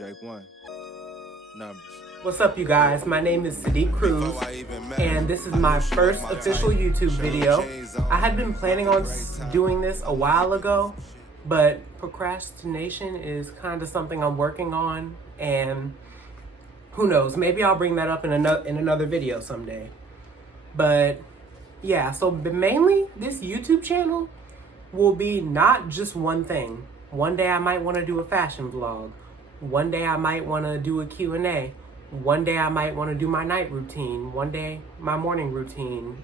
Drake 1. Numbers. What's up, you guys? My name is Sadiq Cruz, and this is my first official YouTube video. I had been planning on doing this a while ago, but procrastination is kind of something I'm working on, and who knows, maybe I'll bring that up in another video someday. But yeah, so mainly this YouTube channel will be not just one thing. One day I might want to do a fashion vlog. One day I might want to do a Q&A. One day I might want to do my night routine. One day my morning routine.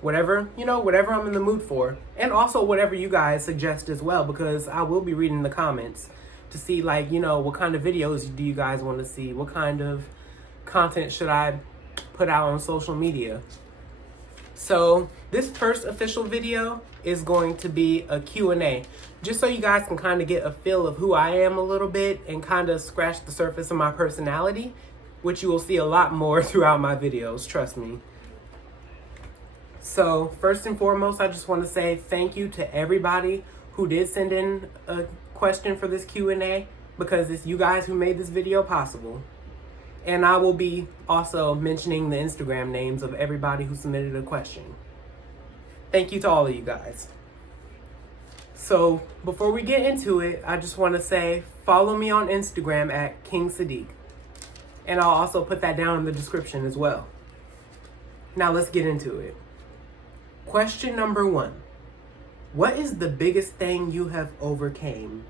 Whatever I'm in the mood for. And also whatever you guys suggest as well, because I will be reading the comments to see what kind of videos do you guys want to see? What kind of content should I put out on social media? So this first official video is going to be a Q&A, just so you guys can kind of get a feel of who I am a little bit and kind of scratch the surface of my personality, which you will see a lot more throughout my videos, trust me. So first and foremost, I just want to say thank you to everybody who did send in a question for this Q&A, because it's you guys who made this video possible. And I will be also mentioning the Instagram names of everybody who submitted a question. Thank you to all of you guys. So before we get into it, I just want to say follow me on Instagram at kingsaadiq. And I'll also put that down in the description as well. Now let's get into it. Question number 1. What is the biggest thing you have overcame?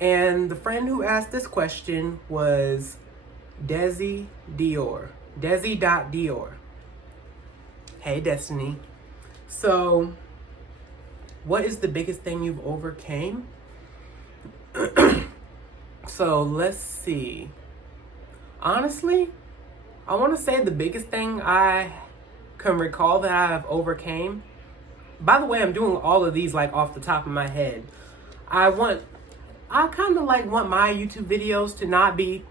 And the friend who asked this question was Desi Dior. Desi.Dior. Hey, Destiny. So, what is the biggest thing you've overcame? So, let's see. Honestly, I want to say the biggest thing I can recall that I have overcame. By the way, I'm doing all of these off the top of my head. I kind of want my YouTube videos to not be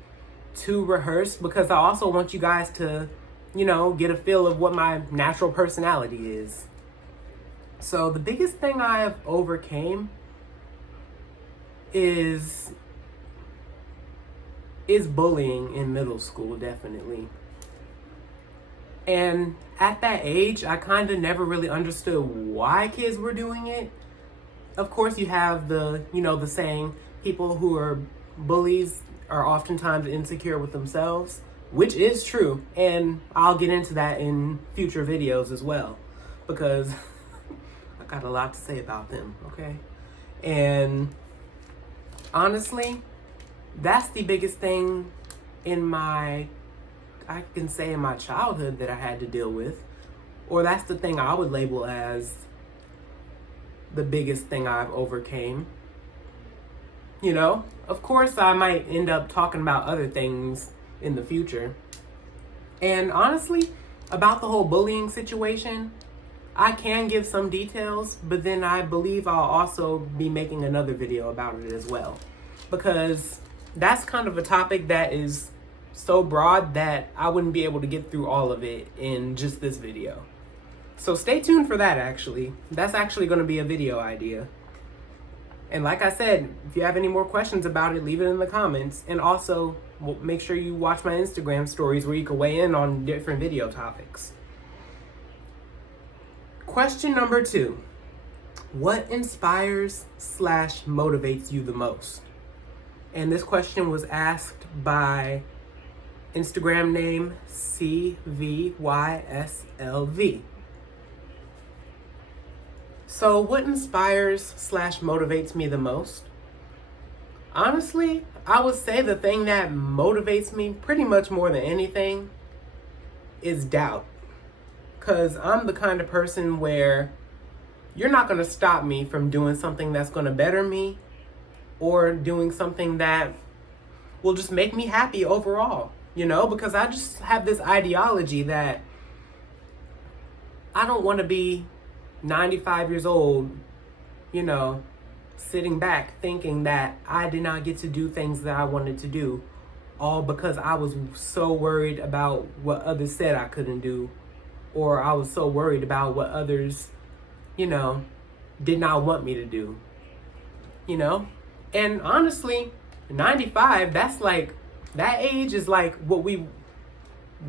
too rehearsed, because I also want you guys to, get a feel of what my natural personality is. So the biggest thing I have overcame is bullying in middle school, definitely. And at that age, I kind of never really understood why kids were doing it. Of course, you have the saying, people who are bullies are oftentimes insecure with themselves, which is true. And I'll get into that in future videos as well, because I got a lot to say about them, okay? And honestly, that's the biggest thing in my childhood that I had to deal with. Or that's the thing I would label as the biggest thing I've overcame. Of course, I might end up talking about other things in the future. And honestly, about the whole bullying situation, I can give some details, but then I believe I'll also be making another video about it as well. Because that's kind of a topic that is so broad that I wouldn't be able to get through all of it in just this video. So stay tuned for that, actually. That's actually going to be a video idea. And like I said, if you have any more questions about it, leave it in the comments. And also, make sure you watch my Instagram stories where you can weigh in on different video topics. Question number 2. What inspires/motivates you the most? And this question was asked by Instagram name CVYSLV. So what inspires/motivates me the most? Honestly, I would say the thing that motivates me pretty much more than anything is doubt. Because I'm the kind of person where you're not going to stop me from doing something that's going to better me, or doing something that will just make me happy overall, because I just have this ideology that I don't want to be 95 years old, sitting back thinking that I did not get to do things that I wanted to do, all because I was so worried about what others said I couldn't do, or I was so worried about what others, did not want me to do, And honestly, 95, that's like, that age is like what we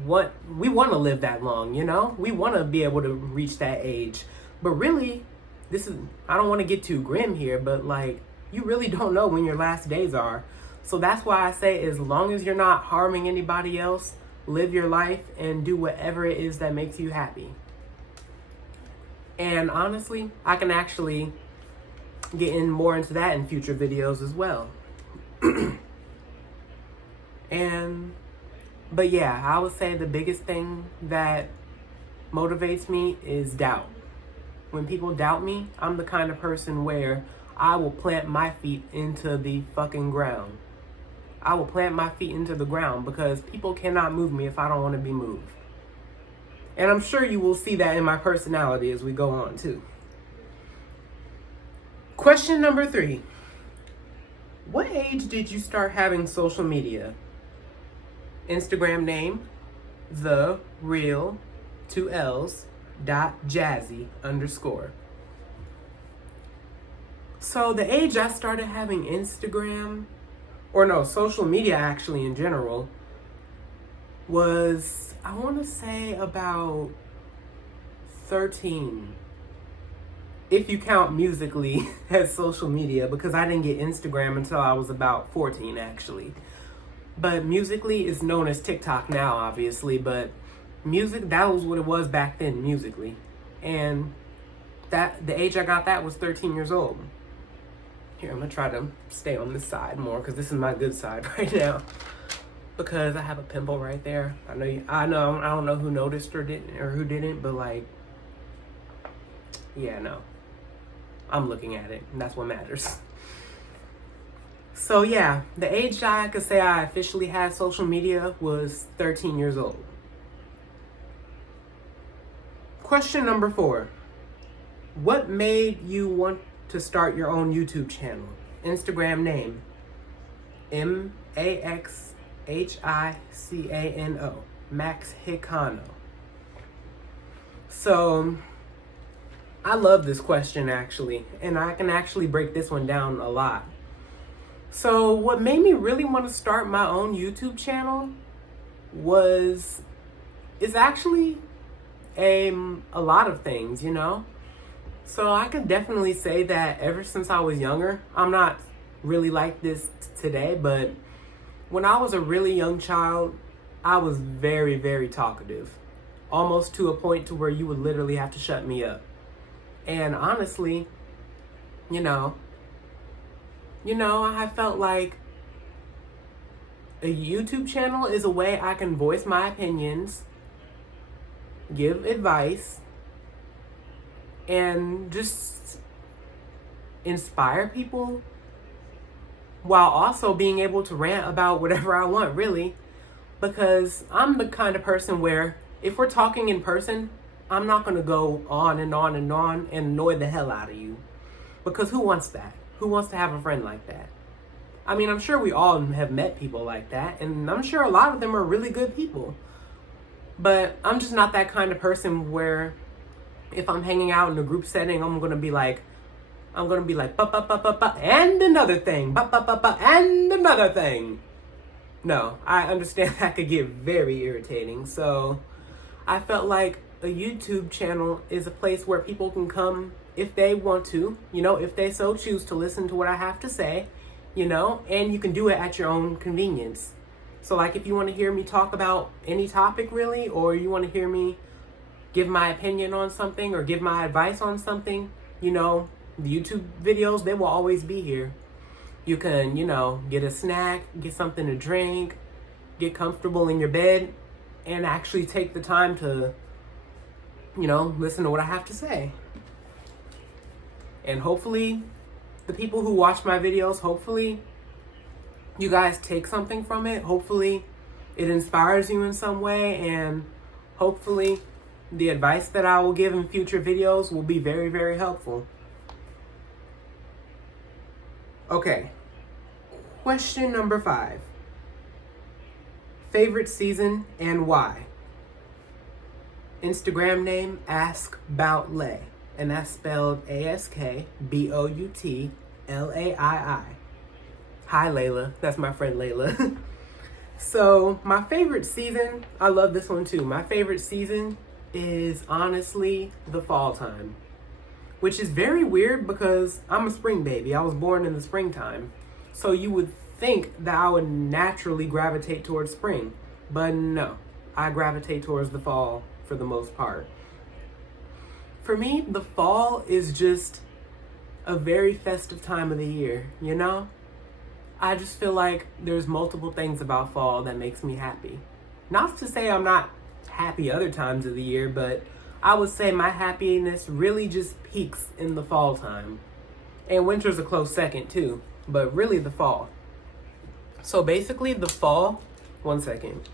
want to live that long, you know? We want to be able to reach that age. But really, I don't want to get too grim here, but like, you really don't know when your last days are. So that's why I say, as long as you're not harming anybody else, live your life and do whatever it is that makes you happy. And honestly, I can actually get in more into that in future videos as well. But yeah, I would say the biggest thing that motivates me is doubt. When people doubt me, I'm the kind of person where I will plant my feet into the fucking ground. I will plant my feet into the ground because people cannot move me if I don't want to be moved. And I'm sure you will see that in my personality as we go on too. Question number 3. What age did you start having social media? Instagram name, the real 2 L's .jazzy_. So the age I started having Instagram, or no, social media actually in general, was, I want to say about 13. If you count Musical.ly as social media, because I didn't get Instagram until I was about 14 actually. But Musical.ly is known as TikTok now, obviously, but that was what it was back then, Musical.ly. And the age I got that was 13 years old. Here, I'm gonna try to stay on this side more because this is my good side right now. Because I have a pimple right there. I don't know who noticed or didn't, or who didn't, but like, yeah, no. I'm looking at it, and that's what matters. So yeah, the age I could say I officially had social media was 13 years old. Question number 4. What made you want to start your own YouTube channel? Instagram name, MAXHICANO, Max Hicano. So, I love this question actually, and I can actually break this one down a lot. So what made me really want to start my own YouTube channel is actually a lot of things, you know? So I could definitely say that ever since I was younger, I'm not really like this today, but when I was a really young child, I was very, very talkative. Almost to a point to where you would literally have to shut me up. And honestly, you know, I felt like a YouTube channel is a way I can voice my opinions, give advice, and just inspire people while also being able to rant about whatever I want, really. Because I'm the kind of person where if we're talking in person, I'm not going to go on and on and on and annoy the hell out of you. Because who wants that? Who wants to have a friend like that? I mean, I'm sure we all have met people like that, and I'm sure a lot of them are really good people. But I'm just not that kind of person where if I'm hanging out in a group setting, I'm gonna be like, and another thing, and another thing. No, I understand that could get very irritating. So I felt like a YouTube channel is a place where people can come if they want to, you know, if they so choose to listen to what I have to say, you know, and you can do it at your own convenience. So like if you want to hear me talk about any topic really, or you want to hear me give my opinion on something or give my advice on something, you know, the YouTube videos, they will always be here. You can, you know, get a snack, get something to drink, get comfortable in your bed, and actually take the time to, you know, listen to what I have to say. And hopefully, the people who watch my videos, hopefully, you guys take something from it. Hopefully, it inspires you in some way. And hopefully, the advice that I will give in future videos will be very, very helpful. Okay. Question number 5. Favorite season and why? Instagram name, Ask Bout Lay. And that's spelled AskBoutLaii. Hi, Layla. That's my friend Layla. So, my favorite season, I love this one too. My favorite season is honestly the fall time, which is very weird because I'm a spring baby. I was born in the springtime. So, you would think that I would naturally gravitate towards spring, but no, I gravitate towards the fall for the most part. For me, the fall is just a very festive time of the year, you know? I just feel like there's multiple things about fall that makes me happy. Not to say I'm not happy other times of the year, but I would say my happiness really just peaks in the fall time. And winter's a close second too, but really the fall. So basically the fall, one second.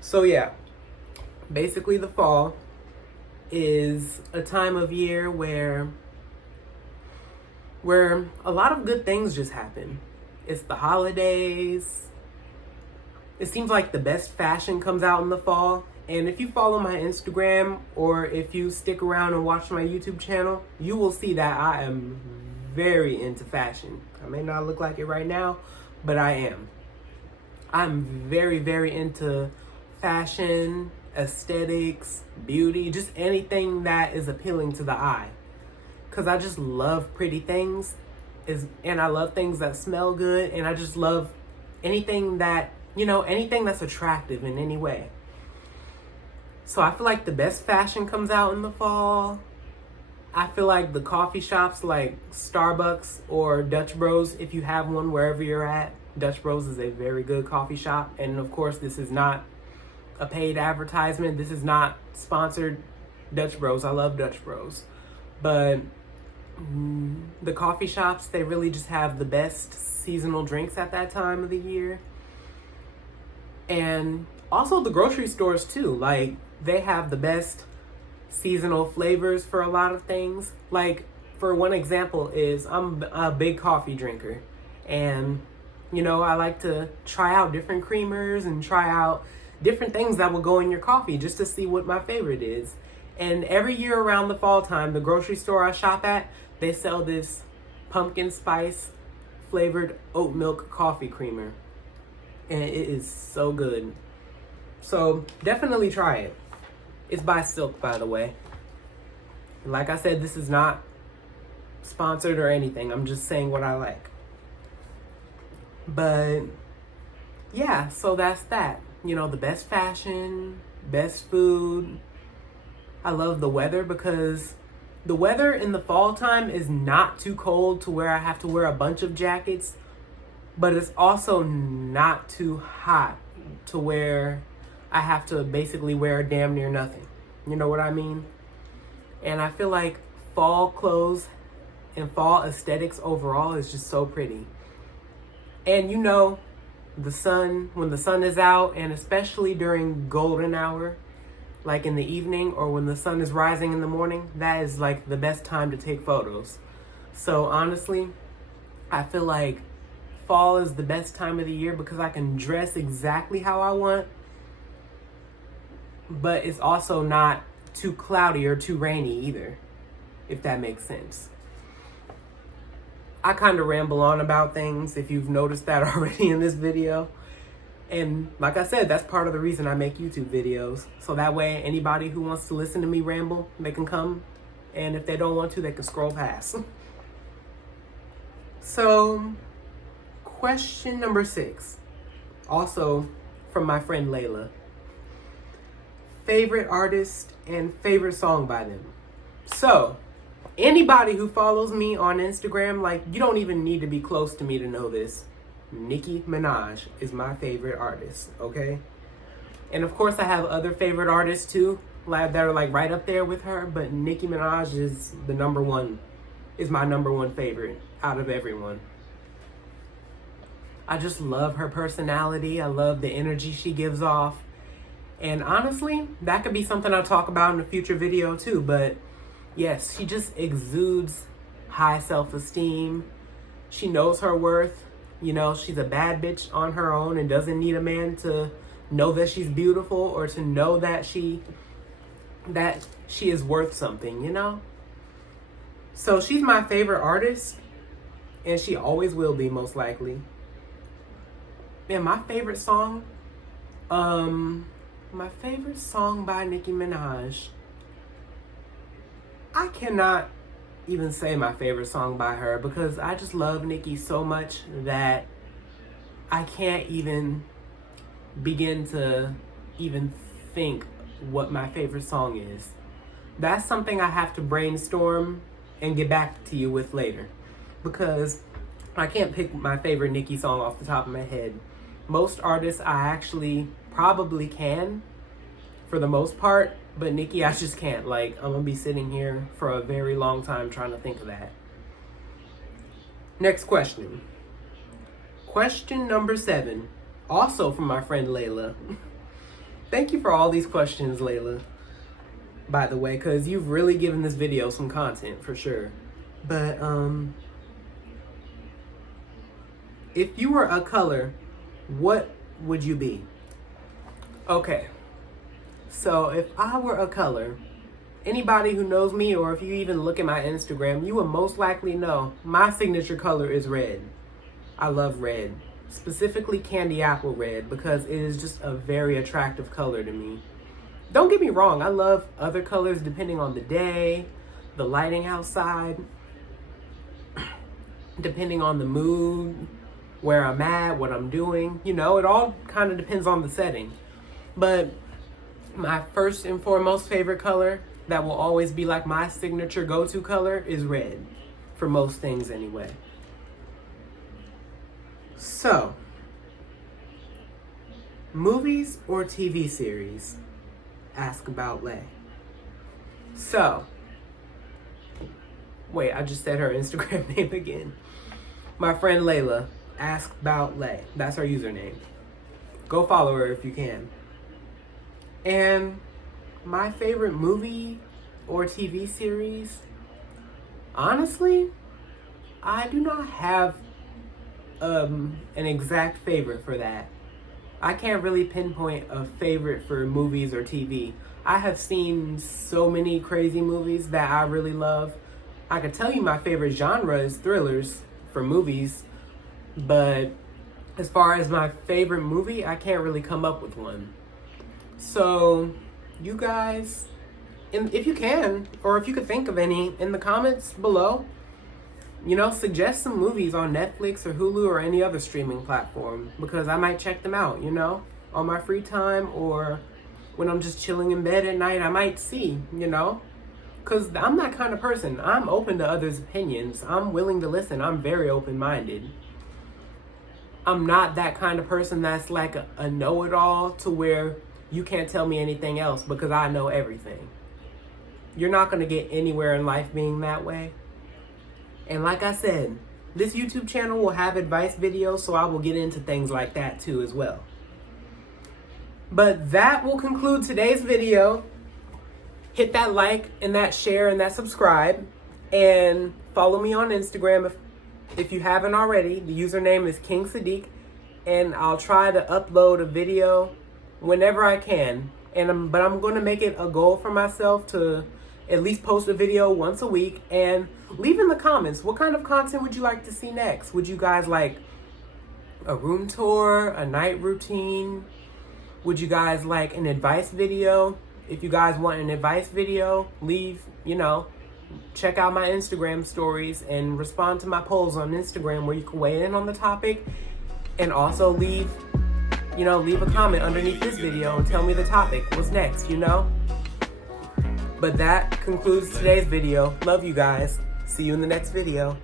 So yeah, basically the fall is a time of year where a lot of good things just happen. It's the holidays. It seems like the best fashion comes out in the fall. And if you follow my Instagram or if you stick around and watch my YouTube channel, you will see that I am very into fashion. I may not look like it right now, but I am. I'm very, very into fashion, aesthetics, beauty, just anything that is appealing to the eye. Because I just love pretty things, and I love things that smell good, and I just love anything that, anything that's attractive in any way. So I feel like the best fashion comes out in the fall. I feel like the coffee shops like Starbucks or Dutch Bros, if you have one wherever you're at, Dutch Bros is a very good coffee shop. And of course, this is not a paid advertisement. This is not sponsored. Dutch Bros, I love Dutch Bros. But the coffee shops, they really just have the best seasonal drinks at that time of the year. And also the grocery stores too. Like, they have the best seasonal flavors for a lot of things. Like, for one example is, I'm a big coffee drinker. And, I like to try out different creamers and try out different things that will go in your coffee just to see what my favorite is. And every year around the fall time, the grocery store I shop at, they sell this pumpkin spice flavored oat milk coffee creamer. And it is so good. So definitely try it. It's by Silk, by the way. Like I said, this is not sponsored or anything. I'm just saying what I like. But yeah, so that's that. The best fashion, best food. I love the weather because the weather in the fall time is not too cold to where I have to wear a bunch of jackets, but it's also not too hot to where I have to basically wear damn near nothing. You know what I mean? And I feel like fall clothes and fall aesthetics overall is just so pretty. And the sun, when the sun is out, and especially during golden hour, like in the evening or when the sun is rising in the morning, that is like the best time to take photos. So honestly, I feel like fall is the best time of the year because I can dress exactly how I want, but it's also not too cloudy or too rainy either, if that makes sense. I kind of ramble on about things, if you've noticed that already in this video. And like I said, that's part of the reason I make YouTube videos. So that way, anybody who wants to listen to me ramble, they can come. And if they don't want to, they can scroll past. So, question number 6. Also from my friend Layla. Favorite artist and favorite song by them. So, anybody who follows me on Instagram, like, you don't even need to be close to me to know this. Nicki Minaj is my favorite artist, okay? And of course I have other favorite artists too, that are like right up there with her, but Nicki Minaj is my number one favorite out of everyone. I just love her personality. I love the energy she gives off. And honestly, that could be something I'll talk about in a future video too, but yes, she just exudes high self-esteem. She knows her worth. She's a bad bitch on her own and doesn't need a man to know that she's beautiful or to know that she is worth something, So she's my favorite artist, and she always will be, most likely. And my favorite song by Nicki Minaj. I cannot even say my favorite song by her because I just love Nicki so much that I can't even begin to even think what my favorite song is. That's something I have to brainstorm and get back to you with later, because I can't pick my favorite Nicki song off the top of my head. Most artists I actually probably can, for the most part, but Nicki I just can't. Like, I'm gonna be sitting here for a very long time trying to think of that. Next question. Question number 7, also from my friend Layla. Thank you for all these questions, Layla, by the way, because you've really given this video some content for sure. But if you were a color, what would you be? Okay, so if I were a color, anybody who knows me, or if you even look at my Instagram, you will most likely know my signature color is red. I love red, specifically candy apple red, because it is just a very attractive color to me. Don't get me wrong, I love other colors depending on the day, the lighting outside, depending on the mood, where I'm at, what I'm doing. You know, it all kind of depends on the setting. But my first and foremost favorite color that will always be like my signature go-to color is red, for most things anyway. So, movies or TV series? Ask about Lay. So, wait, I just said her Instagram name again. My friend Layla, ask about Lay. That's her username. Go follow her if you can. And my favorite movie or TV series? Honestly, I do not have an exact favorite for that. I can't really pinpoint a favorite for movies or TV. I have seen so many crazy movies that I really love. I could tell you my favorite genre is thrillers for movies, but as far as my favorite movie, I can't really come up with one. So, you guys, if you can, or if you could think of any, in the comments below, you know, suggest some movies on Netflix or Hulu or any other streaming platform, because I might check them out, you know, on my free time, or when I'm just chilling in bed at night, I might see, you know, because I'm that kind of person. I'm open to others' opinions. I'm willing to listen. I'm very open-minded. I'm not that kind of person that's like a know-it-all to where you can't tell me anything else because I know everything. You're not going to get anywhere in life being that way. And like I said, this YouTube channel will have advice videos, so I will get into things like that too as well. But that will conclude today's video. Hit that like and that share and that subscribe. And follow me on Instagram if you haven't already. The username is kingsaadiq. And I'll try to upload a video whenever I can. But I'm going to make it a goal for myself to at least post a video once a week. And leave in the comments, what kind of content would you like to see next? Would you guys like a room tour, a night routine? Would you guys like an advice video? If you guys want an advice video, leave, you know, check out my Instagram stories and respond to my polls on Instagram where you can weigh in on the topic. And also leave a comment underneath this video and tell me the topic. What's next, you know? But that concludes today's video. Love you guys. See you in the next video.